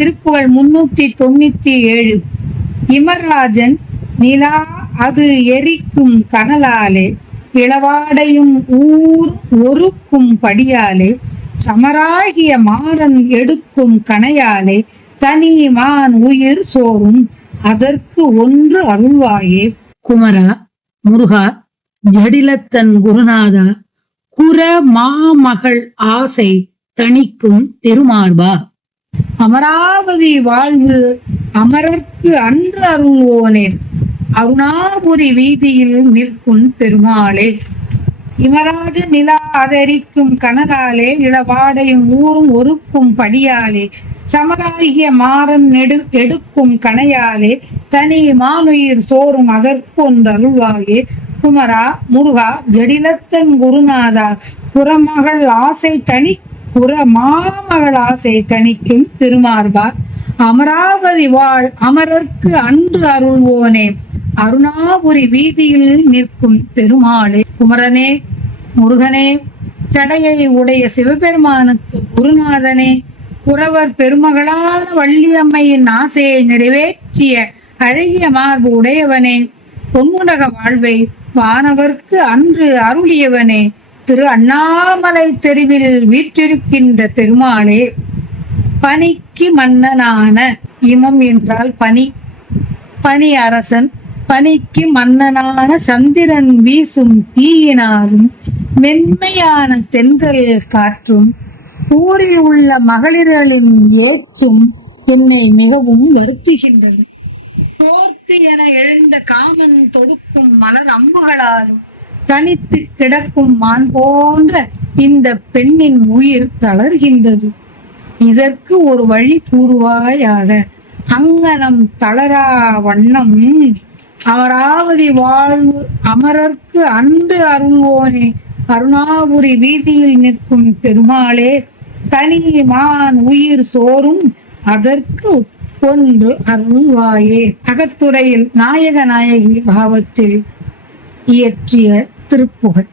திருப்புகழ் 397. இமர்ராஜன் நிலா அது எரிக்கும் கனலாலே, இளவாடையும் ஊர் ஒருக்கும் படியாலே, சமராகிய மாறன் எடுக்கும் கணையாலே, தனி மான் உயிர் சோறும் அதற்கு ஒன்று அருள்வாயே. குமரா, முருகா, ஜடிலத்தன் குருநாதா, குர மாமகள் ஆசை தணிக்கும் திருமார்பா, அமராவதி வாழ்வு அமரர்க்கு அன்று அருள்வோனே, அருணாபுரி வீதியில் நிற்கும் பெருமாளே. இமராஜ நிலா அதரிக்கும் கனலாலே, இளவாடையும் ஊரும் ஒருக்கும் படியாலே, சமராகிய மாறன் எடுக்கும் கணையாலே, தனி மானுயிர் சோறும் அதற்கொன்று அருள்வாயே. குமரா, முருகா, ஜடிலத்தன் குருநாதா, புறமகள் ஆசை மாமகள் ஆசை தணிக்கும் திருமார்பா, அமராவதி வாழ் அமரர்க்கு அன்று அருள்வோனே, அருணாபுரி வீதியில் நிற்கும் பெருமாளே. குமரனே, முருகனே, சடையை உடைய சிவபெருமானுக்கு குருநாதனே, குறவர் பெருமகளான வள்ளியம்மையின் ஆசையை நிறைவேற்றிய அழகிய மார்பு உடையவனே, பொன்முனக வாழ்வை வானவர்க்கு அன்று அருளியவனே, திரு அண்ணாமலை தெருவில் வீற்றிருக்கின்ற பெருமாளே. பனிக்கு மன்னனான, இமம் என்றால் பனி, பனி அரசன், பனிக்கு மன்னனான சந்திரன் வீசும் தீயினாலும் மென்மையான தென்றல் காற்றும் ஊரில் உள்ள மகளிர்களின் ஏச்சும் என்னை மிகவும் வருத்துகின்றது. போர்த்து என எழுந்த காமன் தொடுக்கும் மலர் அம்புகளாலும் தனித்து கிடக்கும் மான் போன்ற இந்த பெண்ணின் உயிர் தளர்கின்றது. இதற்கு ஒரு வழி கூறுவாயாக. அங்கனம் தளரா வண்ணம் அமராவதி வாழ்வு அமரர்க்கு அன்று அருள்வோனே, அருணாபுரி வீதியில் நிற்கும் பெருமாளே, தனி மான் உயிர் சோறும் அதற்கு ஒன்று அருள்வாயே. அகத்துறையில் நாயக நாயகி பாவத்தில் இயற்றிய திருப்புகழ்.